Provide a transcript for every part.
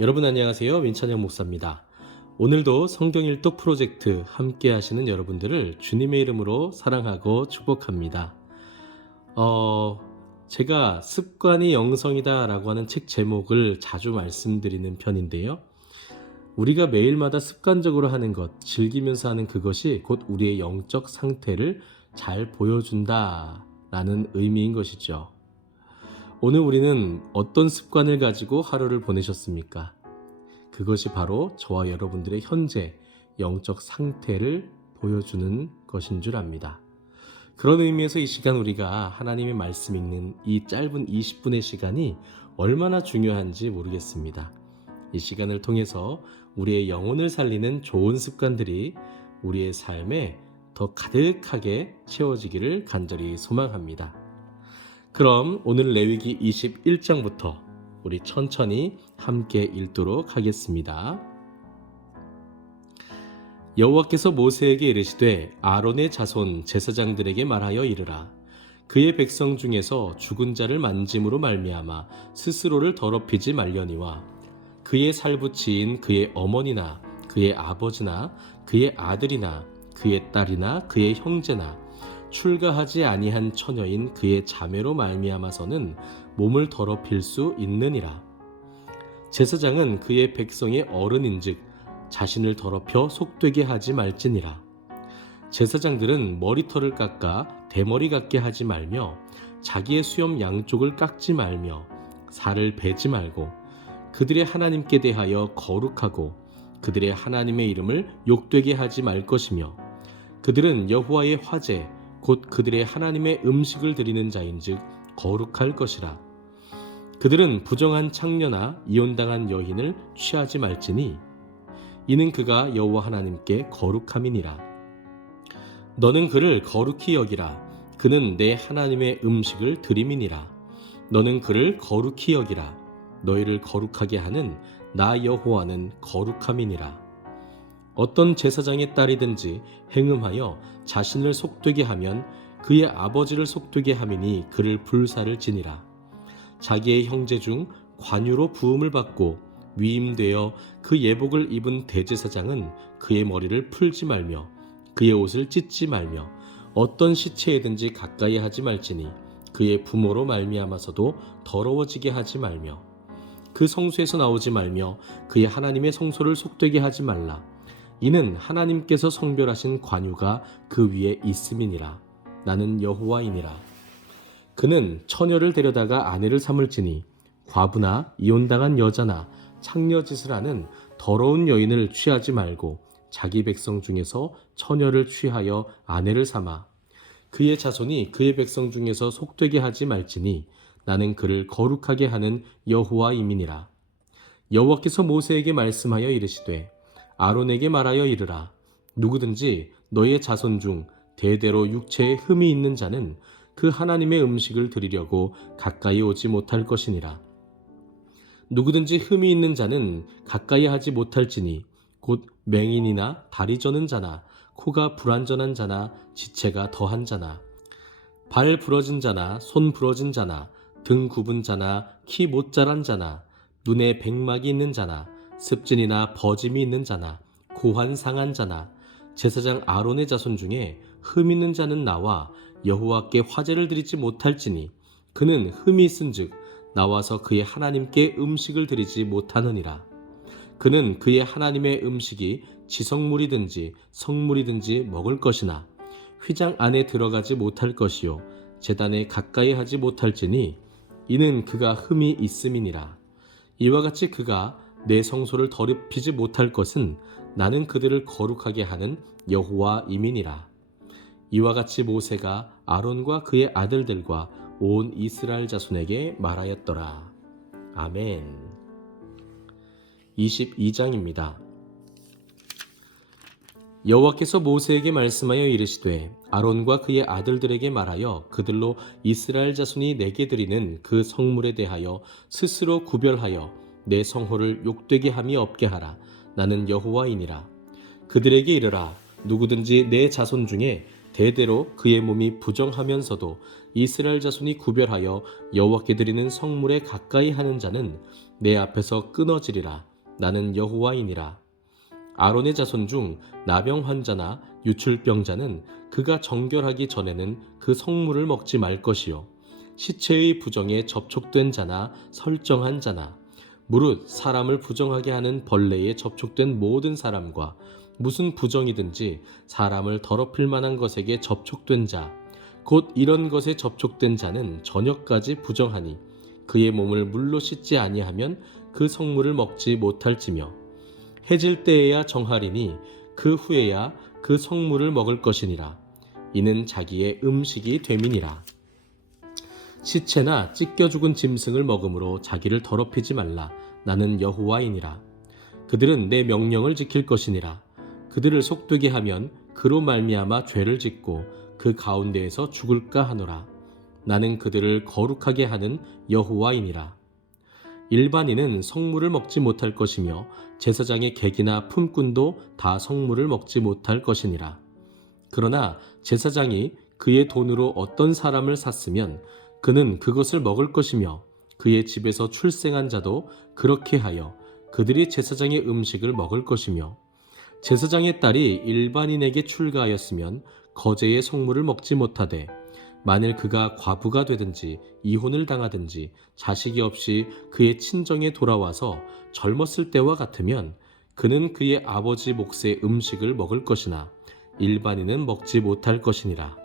여러분 안녕하세요. 민찬영 목사입니다. 오늘도 성경 일독 프로젝트 함께 하시는 여러분들을 주님의 이름으로 사랑하고 축복합니다. 제가 습관이 영성이다 라고 하는 책 제목을 자주 말씀드리는 편인데요. 우리가 매일마다 습관적으로 하는 것, 즐기면서 하는 그것이 곧 우리의 영적 상태를 잘 보여준다 라는 의미인 것이죠. 오늘 우리는 어떤 습관을 가지고 하루를 보내셨습니까? 그것이 바로 저와 여러분들의 현재 영적 상태를 보여주는 것인 줄 압니다. 그런 의미에서 이 시간 우리가 하나님의 말씀 읽는 이 짧은 20분의 시간이 얼마나 중요한지 모르겠습니다. 이 시간을 통해서 우리의 영혼을 살리는 좋은 습관들이 우리의 삶에 더 가득하게 채워지기를 간절히 소망합니다. 그럼 오늘 레위기 21장부터 우리 천천히 함께 읽도록 하겠습니다. 여호와께서 모세에게 이르시되 아론의 자손 제사장들에게 말하여 이르라. 그의 백성 중에서 죽은 자를 만짐으로 말미암아 스스로를 더럽히지 말려니와 그의 살부치인 그의 어머니나 그의 아버지나 그의 아들이나 그의 딸이나 그의 형제나 출가하지 아니한 처녀인 그의 자매로 말미암아서는 몸을 더럽힐 수 있느니라. 제사장은 그의 백성의 어른인즉 자신을 더럽혀 속되게 하지 말지니라. 제사장들은 머리털을 깎아 대머리 같게 하지 말며 자기의 수염 양쪽을 깎지 말며 살을 베지 말고 그들의 하나님께 대하여 거룩하고 그들의 하나님의 이름을 욕되게 하지 말 것이며 그들은 여호와의 화제 곧 그들의 하나님의 음식을 드리는 자인즉 거룩할 것이라. 그들은 부정한 창녀나 이혼당한 여인을 취하지 말지니 이는 그가 여호와 하나님께 거룩함이니라. 너는 그를 거룩히 여기라. 그는 내 하나님의 음식을 드림이니라. 너는 그를 거룩히 여기라. 너희를 거룩하게 하는 나 여호와는 거룩함이니라. 어떤 제사장의 딸이든지 행음하여 자신을 속되게 하면 그의 아버지를 속되게 함이니 그를 불사를 지니라. 자기의 형제 중 관유로 부음을 받고 위임되어 그 예복을 입은 대제사장은 그의 머리를 풀지 말며 그의 옷을 찢지 말며 어떤 시체에든지 가까이 하지 말지니 그의 부모로 말미암아서도 더러워지게 하지 말며 그 성소에서 나오지 말며 그의 하나님의 성소를 속되게 하지 말라. 이는 하나님께서 성별하신 관유가 그 위에 있음이니라. 나는 여호와이니라. 그는 처녀를 데려다가 아내를 삼을지니 과부나 이혼당한 여자나 창녀짓을 하는 더러운 여인을 취하지 말고 자기 백성 중에서 처녀를 취하여 아내를 삼아 그의 자손이 그의 백성 중에서 속되게 하지 말지니 나는 그를 거룩하게 하는 여호와임이니라. 여호와께서 모세에게 말씀하여 이르시되 아론에게 말하여 이르라. 누구든지 너의 자손 중 대대로 육체에 흠이 있는 자는 그 하나님의 음식을 드리려고 가까이 오지 못할 것이니라. 누구든지 흠이 있는 자는 가까이 하지 못할지니 곧 맹인이나 다리 저는 자나 코가 불완전한 자나 지체가 더한 자나 발 부러진 자나 손 부러진 자나 등 굽은 자나 키 못 자란 자나 눈에 백막이 있는 자나 습진이나 버짐이 있는 자나 고환 상한 자나 제사장 아론의 자손 중에 흠 있는 자는 나와 여호와께 화제를 드리지 못할지니 그는 흠이 있은즉 나와서 그의 하나님께 음식을 드리지 못하느니라. 그는 그의 하나님의 음식이 지성물이든지 성물이든지 먹을 것이나 휘장 안에 들어가지 못할 것이요 제단에 가까이 하지 못할지니 이는 그가 흠이 있음이니라. 이와 같이 그가 내 성소를 더럽히지 못할 것은 나는 그들을 거룩하게 하는 여호와임이니라. 이와 같이 모세가 아론과 그의 아들들과 온 이스라엘 자손에게 말하였더라. 아멘. 22장입니다. 여호와께서 모세에게 말씀하여 이르시되 아론과 그의 아들들에게 말하여 그들로 이스라엘 자손이 내게 드리는 그 성물에 대하여 스스로 구별하여 내 성호를 욕되게 함이 없게 하라. 나는 여호와이니라. 그들에게 이르라. 누구든지 내 자손 중에 대대로 그의 몸이 부정하면서도 이스라엘 자손이 구별하여 여호와께 드리는 성물에 가까이 하는 자는 내 앞에서 끊어지리라. 나는 여호와이니라. 아론의 자손 중 나병 환자나 유출병자는 그가 정결하기 전에는 그 성물을 먹지 말 것이요, 시체의 부정에 접촉된 자나 설정한 자나 무릇 사람을 부정하게 하는 벌레에 접촉된 모든 사람과 무슨 부정이든지 사람을 더럽힐 만한 것에게 접촉된 자, 곧 이런 것에 접촉된 자는 저녁까지 부정하니 그의 몸을 물로 씻지 아니하면 그 성물을 먹지 못할지며, 해질 때에야 정하리니 그 후에야 그 성물을 먹을 것이니라. 이는 자기의 음식이 됨이니라. 시체나 찢겨 죽은 짐승을 먹음으로 자기를 더럽히지 말라. 나는 여호와이니라. 그들은 내 명령을 지킬 것이니라. 그들을 속되게 하면 그로 말미암아 죄를 짓고 그 가운데에서 죽을까 하노라. 나는 그들을 거룩하게 하는 여호와이니라. 일반인은 성물을 먹지 못할 것이며 제사장의 객이나 품꾼도 다 성물을 먹지 못할 것이니라. 그러나 제사장이 그의 돈으로 어떤 사람을 샀으면 그는 그것을 먹을 것이며 그의 집에서 출생한 자도 그렇게 하여 그들이 제사장의 음식을 먹을 것이며, 제사장의 딸이 일반인에게 출가하였으면 거제의 성물을 먹지 못하되 만일 그가 과부가 되든지 이혼을 당하든지 자식이 없이 그의 친정에 돌아와서 젊었을 때와 같으면 그는 그의 아버지 몫의 음식을 먹을 것이나 일반인은 먹지 못할 것이니라.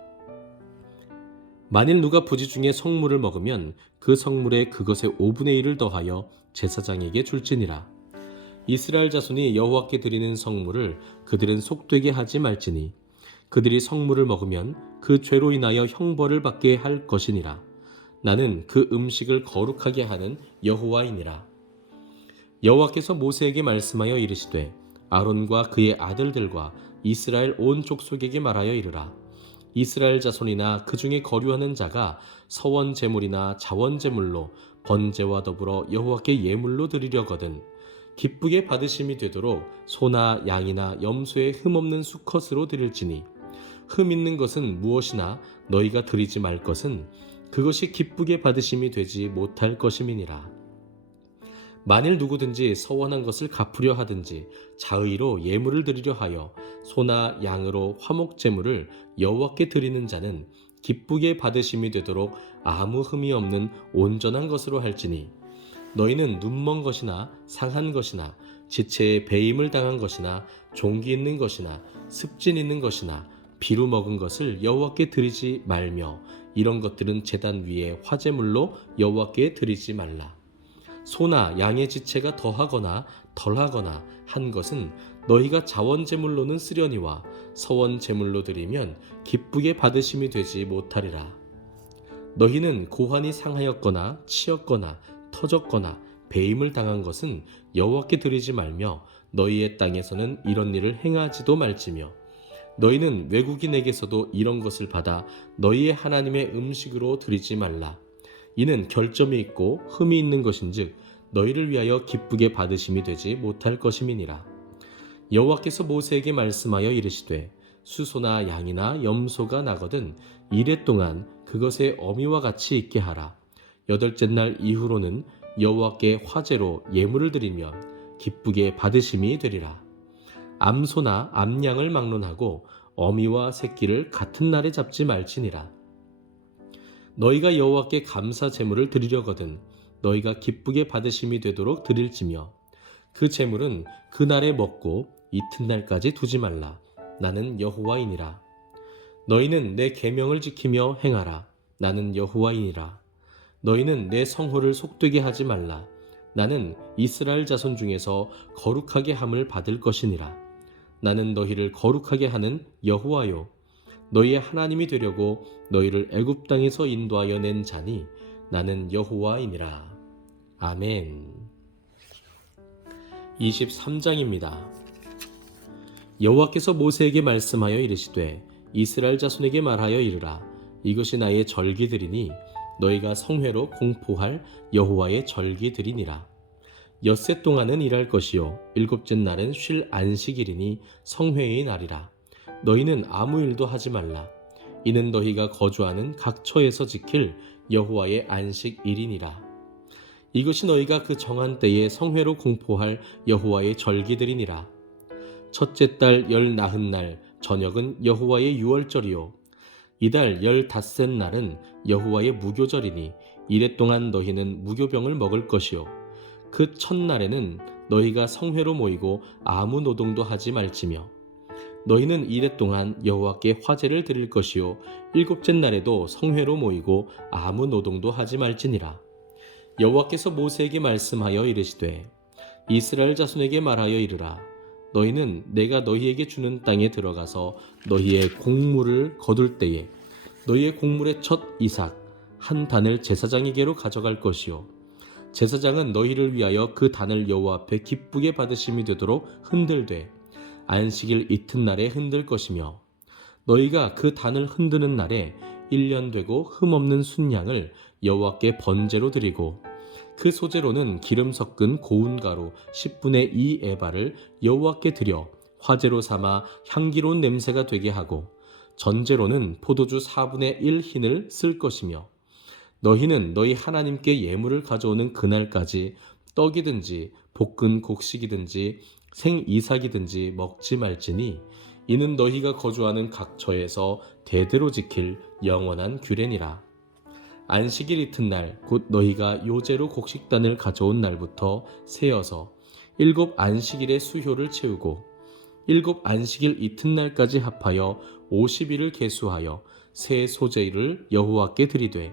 만일 누가 부지 중에 성물을 먹으면 그 성물에 그것의 5분의 1을 더하여 제사장에게 줄지니라. 이스라엘 자손이 여호와께 드리는 성물을 그들은 속되게 하지 말지니 그들이 성물을 먹으면 그 죄로 인하여 형벌을 받게 할 것이니라. 나는 그 음식을 거룩하게 하는 여호와이니라. 여호와께서 모세에게 말씀하여 이르시되 아론과 그의 아들들과 이스라엘 온 족속에게 말하여 이르라. 이스라엘 자손이나 그 중에 거류하는 자가 서원 제물이나 자원 제물로 번제와 더불어 여호와께 예물로 드리려거든 기쁘게 받으심이 되도록 소나 양이나 염소의 흠없는 수컷으로 드릴지니, 흠 있는 것은 무엇이나 너희가 드리지 말 것은 그것이 기쁘게 받으심이 되지 못할 것임이니라. 만일 누구든지 서원한 것을 갚으려 하든지 자의로 예물을 드리려 하여 소나 양으로 화목 제물을 여호와께 드리는 자는 기쁘게 받으심이 되도록 아무 흠이 없는 온전한 것으로 할지니, 너희는 눈먼 것이나 상한 것이나 지체에 배임을 당한 것이나 종기 있는 것이나 습진 있는 것이나 비루 먹은 것을 여호와께 드리지 말며 이런 것들은 제단 위에 화제물로 여호와께 드리지 말라. 소나 양의 지체가 더하거나 덜하거나 한 것은 너희가 자원제물로는 쓰려니와 서원제물로 드리면 기쁘게 받으심이 되지 못하리라. 너희는 고환이 상하였거나 치였거나 터졌거나 배임을 당한 것은 여호와께 드리지 말며 너희의 땅에서는 이런 일을 행하지도 말지며, 너희는 외국인에게서도 이런 것을 받아 너희의 하나님의 음식으로 드리지 말라. 이는 결점이 있고 흠이 있는 것인즉 너희를 위하여 기쁘게 받으심이 되지 못할 것임이니라. 여호와께서 모세에게 말씀하여 이르시되 수소나 양이나 염소가 나거든 이레 동안 그것의 어미와 같이 있게 하라. 여덟째 날 이후로는 여호와께 화제로 예물을 드리면 기쁘게 받으심이 되리라. 암소나 암양을 막론하고 어미와 새끼를 같은 날에 잡지 말지니라. 너희가 여호와께 감사 제물을 드리려거든 너희가 기쁘게 받으심이 되도록 드릴지며, 그 제물은 그날에 먹고 이튿날까지 두지 말라. 나는 여호와이니라. 너희는 내 계명을 지키며 행하라. 나는 여호와이니라. 너희는 내 성호를 속되게 하지 말라. 나는 이스라엘 자손 중에서 거룩하게 함을 받을 것이니라. 나는 너희를 거룩하게 하는 여호와요 너희의 하나님이 되려고 너희를 애굽 땅에서 인도하여 낸 자니 나는 여호와이니라. 아멘. 23장입니다. 여호와께서 모세에게 말씀하여 이르시되 이스라엘 자손에게 말하여 이르라. 이것이 나의 절기들이니 너희가 성회로 공포할 여호와의 절기들이니라. 엿새 동안은 일할 것이요 일곱째 날은 쉴 안식일이니 성회의 날이라. 너희는 아무 일도 하지 말라. 이는 너희가 거주하는 각 처에서 지킬 여호와의 안식일이니라. 이것이 너희가 그 정한 때에 성회로 공포할 여호와의 절기들이니라. 첫째 달 19날 저녁은 여호와의 유월절이요 이달 15날은 여호와의 무교절이니 이래 동안 너희는 무교병을 먹을 것이요 그 첫날에는 너희가 성회로 모이고 아무 노동도 하지 말지며 너희는 이래 동안 여호와께 화제를 드릴 것이요 일곱째 날에도 성회로 모이고 아무 노동도 하지 말지니라. 여호와께서 모세에게 말씀하여 이르시되 이스라엘 자손에게 말하여 이르라. 너희는 내가 너희에게 주는 땅에 들어가서 너희의 곡물을 거둘 때에 너희의 곡물의 첫 이삭 한 단을 제사장에게로 가져갈 것이요 제사장은 너희를 위하여 그 단을 여호와 앞에 기쁘게 받으심이 되도록 흔들되 안식일 이튿날에 흔들 것이며 너희가 그 단을 흔드는 날에 1년 되고 흠없는 순양을 여호와께 번제로 드리고 그 소제로는 기름 섞은 고운 가루 10분의 2 에바를 여호와께 드려 화제로 삼아 향기로운 냄새가 되게 하고 전제로는 포도주 4분의 1 흰을 쓸 것이며 너희는 너희 하나님께 예물을 가져오는 그날까지 떡이든지 볶은 곡식이든지 생이삭이든지 먹지 말지니 이는 너희가 거주하는 각 처에서 대대로 지킬 영원한 규례니라. 안식일 이튿날 곧 너희가 요제로 곡식단을 가져온 날부터 세어서 7 안식일의 수효를 채우고 7 안식일 이튿날까지 합하여 50일을 계수하여 새 소제를 여호와께 드리되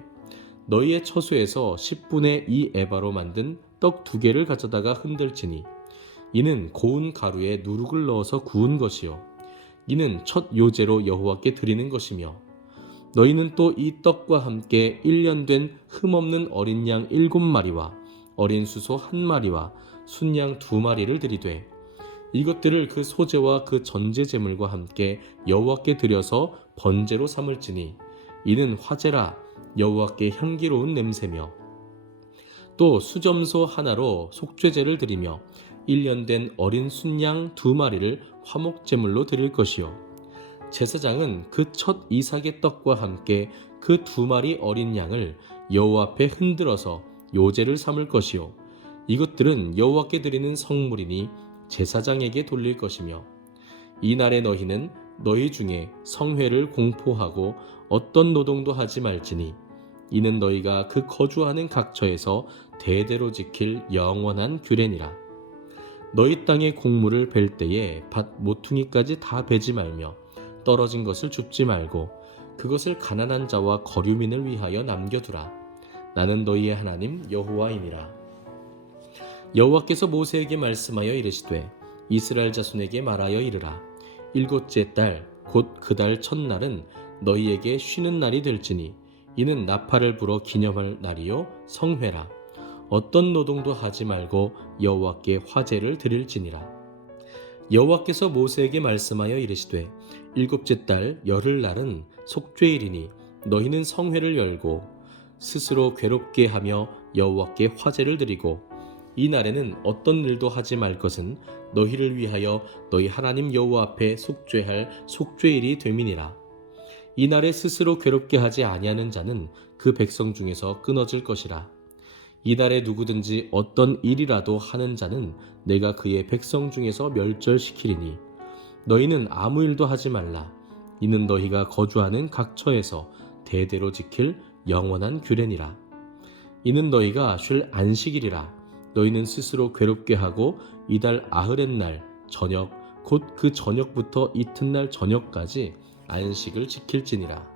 너희의 처소에서 10분의 2 에바로 만든 떡 2개를 가져다가 흔들지니 이는 고운 가루에 누룩을 넣어서 구운 것이요 이는 첫 요제로 여호와께 드리는 것이며 너희는 또 이 떡과 함께 1년 된 흠없는 어린 양 7마리와 어린 수소 1마리와 순양 2마리를 드리되 이것들을 그 소제와 그 전제 제물과 함께 여호와께 드려서 번제로 삼을지니 이는 화제라 여호와께 향기로운 냄새며 또 수점소 하나로 속죄제를 드리며 1년 된 어린 순양 2마리를 화목제물로 드릴 것이요 제사장은 그 첫 이삭의 떡과 함께 그 2마리 어린 양을 여호와 앞에 흔들어서 요제를 삼을 것이요 이것들은 여호와께 드리는 성물이니 제사장에게 돌릴 것이며 이날에 너희는 너희 중에 성회를 공포하고 어떤 노동도 하지 말지니 이는 너희가 그 거주하는 각 처에서 대대로 지킬 영원한 규례니라. 너희 땅의 곡물을 벨 때에 밭 모퉁이까지 다 베지 말며 떨어진 것을 줍지 말고 그것을 가난한 자와 거류민을 위하여 남겨두라. 나는 너희의 하나님 여호와이니라. 여호와께서 모세에게 말씀하여 이르시되 이스라엘 자손에게 말하여 이르라. 7째 달 곧 그 달 첫날은 너희에게 쉬는 날이 될지니 이는 나팔을 불어 기념할 날이요 성회라. 어떤 노동도 하지 말고 여호와께 화제를 드릴지니라. 여호와께서 모세에게 말씀하여 이르시되 7째 달 열흘날은 속죄일이니 너희는 성회를 열고 스스로 괴롭게 하며 여호와께 화제를 드리고 이 날에는 어떤 일도 하지 말 것은 너희를 위하여 너희 하나님 여호와 앞에 속죄할 속죄일이 됨이니라. 이 날에 스스로 괴롭게 하지 아니하는 자는 그 백성 중에서 끊어질 것이라. 이 날에 누구든지 어떤 일이라도 하는 자는 내가 그의 백성 중에서 멸절시키리니 너희는 아무 일도 하지 말라. 이는 너희가 거주하는 각 처에서 대대로 지킬 영원한 규례니라. 이는 너희가 쉴 안식일이라. 너희는 스스로 괴롭게 하고 이달 아흐렛날 저녁 곧 그 저녁부터 이튿날 저녁까지 안식을 지킬지니라.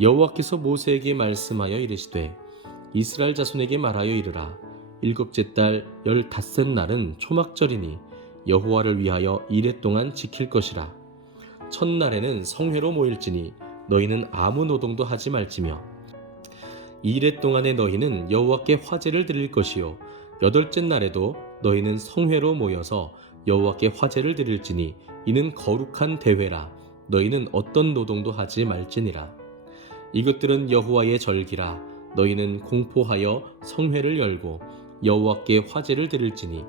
여호와께서 모세에게 말씀하여 이르시되 이스라엘 자손에게 말하여 이르라. 7째 달 15날은 초막절이니 여호와를 위하여 이레 동안 지킬 것이라. 첫날에는 성회로 모일지니 너희는 아무 노동도 하지 말지며 이레 동안에 너희는 여호와께 화제를 드릴 것이요 8째 날에도 너희는 성회로 모여서 여호와께 화제를 드릴지니 이는 거룩한 대회라. 너희는 어떤 노동도 하지 말지니라. 이것들은 여호와의 절기라. 너희는 공포하여 성회를 열고 여호와께 화제를 드릴지니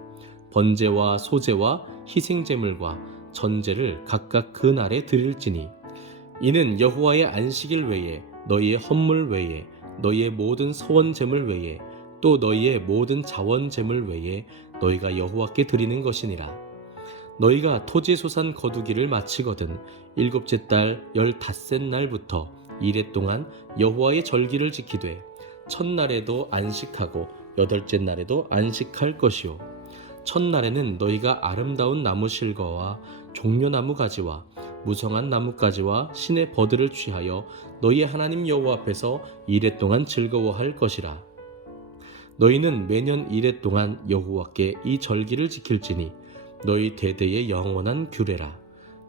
번제와 소제와 희생제물과 전제를 각각 그 날에 드릴지니 이는 여호와의 안식일 외에 너희의 헌물 외에 너희의 모든 서원 제물 외에 또 너희의 모든 자원 제물 외에 너희가 여호와께 드리는 것이니라. 너희가 토지 소산 거두기를 마치거든 일곱째 달 15셋 날부터 이레 동안 여호와의 절기를 지키되 첫날에도 안식하고 여덟째 날에도 안식할 것이요. 첫날에는 너희가 아름다운 나무 실과와 종려나무 가지와 무성한 나뭇가지와 신의 버들을 취하여 너희 하나님 여호와 앞에서 이레 동안 즐거워할 것이라. 너희는 매년 이레 동안 여호와께 이 절기를 지킬지니 너희 대대의 영원한 규례라.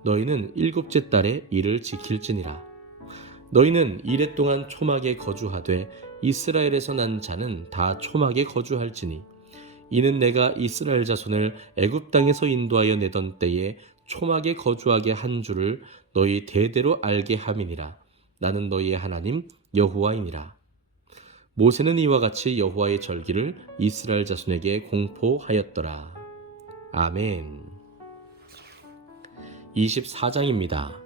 너희는 일곱째 달에 이를 지킬지니라. 너희는 이레 동안 초막에 거주하되 이스라엘에서 난 자는 다 초막에 거주할지니 이는 내가 이스라엘 자손을 애굽 땅에서 인도하여 내던 때에 초막에 거주하게 한 줄을 너희 대대로 알게 함이니라. 나는 너희의 하나님 여호와이니라. 모세는 이와 같이 여호와의 절기를 이스라엘 자손에게 공포하였더라. 아멘. 24장입니다.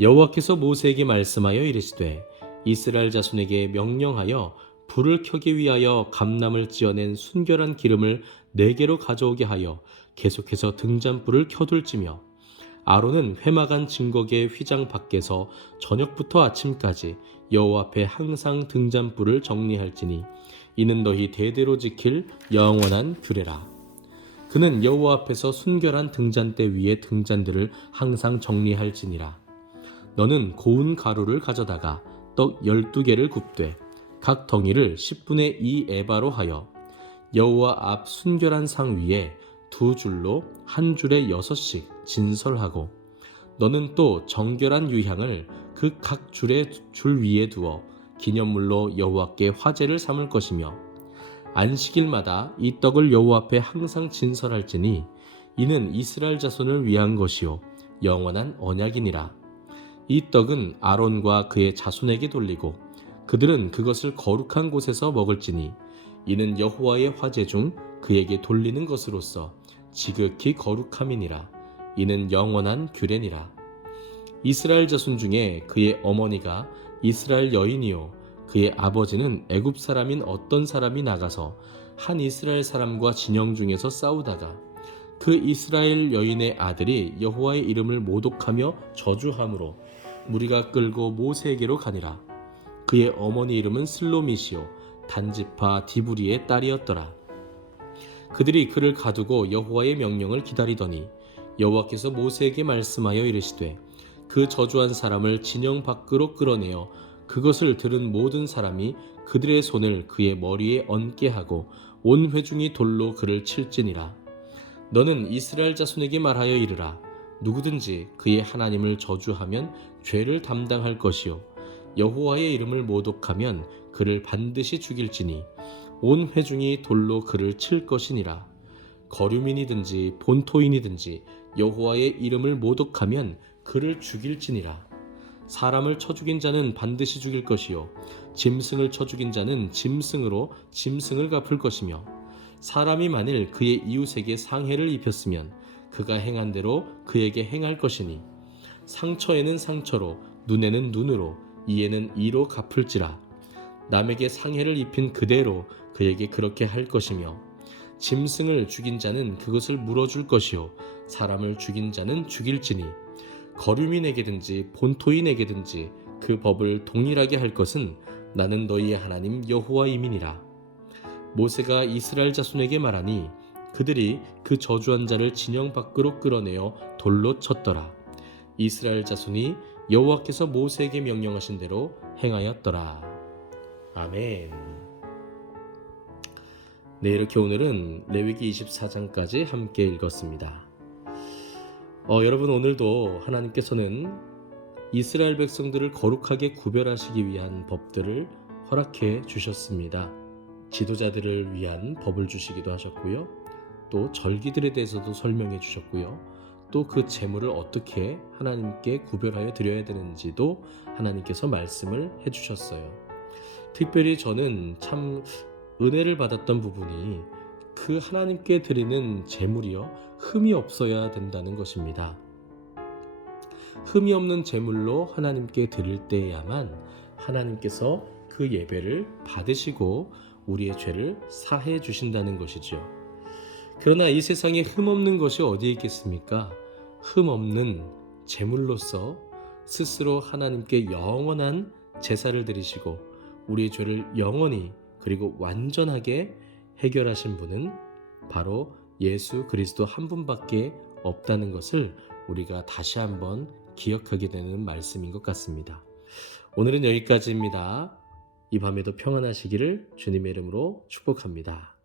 여호와께서 모세에게 말씀하여 이르시되 이스라엘 자손에게 명령하여 불을 켜기 위하여 감람을 찧어낸 순결한 기름을 4개로 가져오게 하여 계속해서 등잔불을 켜둘지며 아론은 회막안 증거계 휘장 밖에서 저녁부터 아침까지 여호와 앞에 항상 등잔불을 정리할지니 이는 너희 대대로 지킬 영원한 규례라. 그는 여호와 앞에서 순결한 등잔대 위에 등잔들을 항상 정리할지니라. 너는 고운 가루를 가져다가 떡 12개를 굽되 각 덩이를 10분의 2 에바로 하여 여호와 앞 순결한 상 위에 2줄로 한 줄에 6씩 진설하고 너는 또 정결한 유향을 그 각 줄의 줄 위에 두어 기념물로 여호와께 화제를 삼을 것이며 안식일마다 이 떡을 여호와 앞에 항상 진설할지니 이는 이스라엘 자손을 위한 것이요 영원한 언약이니라. 이 떡은 아론과 그의 자손에게 돌리고 그들은 그것을 거룩한 곳에서 먹을지니 이는 여호와의 화제 중 그에게 돌리는 것으로서 지극히 거룩함이니라. 이는 영원한 규례니라. 이스라엘 자손 중에 그의 어머니가 이스라엘 여인이요 그의 아버지는 애굽 사람인 어떤 사람이 나가서 한 이스라엘 사람과 진영 중에서 싸우다가 그 이스라엘 여인의 아들이 여호와의 이름을 모독하며 저주함으로 무리가 끌고 모세에게로 가니라. 그의 어머니 이름은 슬로미시요 단지파 디브리의 딸이었더라. 그들이 그를 가두고 여호와의 명령을 기다리더니 여호와께서 모세에게 말씀하여 이르시되 그 저주한 사람을 진영 밖으로 끌어내어 그것을 들은 모든 사람이 그들의 손을 그의 머리에 얹게 하고 온 회중이 돌로 그를 칠지니라. 너는 이스라엘 자손에게 말하여 이르라. 누구든지 그의 하나님을 저주하면 죄를 담당할 것이요 여호와의 이름을 모독하면 그를 반드시 죽일지니 온 회중이 돌로 그를 칠 것이니라. 거류민이든지 본토인이든지 여호와의 이름을 모독하면 그를 죽일지니라. 사람을 쳐 죽인 자는 반드시 죽일 것이요 짐승을 쳐 죽인 자는 짐승으로 짐승을 갚을 것이며 사람이 만일 그의 이웃에게 상해를 입혔으면 그가 행한 대로 그에게 행할 것이니 상처에는 상처로 눈에는 눈으로 이에는 이로 갚을지라. 남에게 상해를 입힌 그대로 그에게 그렇게 할 것이며 짐승을 죽인 자는 그것을 물어줄 것이요 사람을 죽인 자는 죽일지니 거류민에게든지 본토인에게든지 그 법을 동일하게 할 것은 나는 너희의 하나님 여호와임이니라. 모세가 이스라엘 자손에게 말하니 그들이 그 저주한 자를 진영 밖으로 끌어내어 돌로 쳤더라. 이스라엘 자손이 여호와께서 모세에게 명령하신 대로 행하였더라. 아멘. 네, 이렇게 오늘은 레위기 24장까지 함께 읽었습니다. 여러분 오늘도 하나님께서는 이스라엘 백성들을 거룩하게 구별하시기 위한 법들을 허락해 주셨습니다. 지도자들을 위한 법을 주시기도 하셨고요. 또 절기들에 대해서도 설명해 주셨고요. 또 그 제물을 어떻게 하나님께 구별하여 드려야 되는지도 하나님께서 말씀을 해 주셨어요. 특별히 저는 참 은혜를 받았던 부분이 그 하나님께 드리는 제물이요 흠이 없어야 된다는 것입니다. 흠이 없는 제물로 하나님께 드릴 때에야만 하나님께서 그 예배를 받으시고 우리의 죄를 사해 주신다는 것이죠. 그러나 이 세상에 흠 없는 것이 어디 있겠습니까? 흠 없는 제물로서 스스로 하나님께 영원한 제사를 드리시고 우리의 죄를 영원히 그리고 완전하게 해결하신 분은 바로 예수 그리스도 한 분밖에 없다는 것을 우리가 다시 한번 기억하게 되는 말씀인 것 같습니다. 오늘은 여기까지입니다. 이 밤에도 평안하시기를 주님의 이름으로 축복합니다.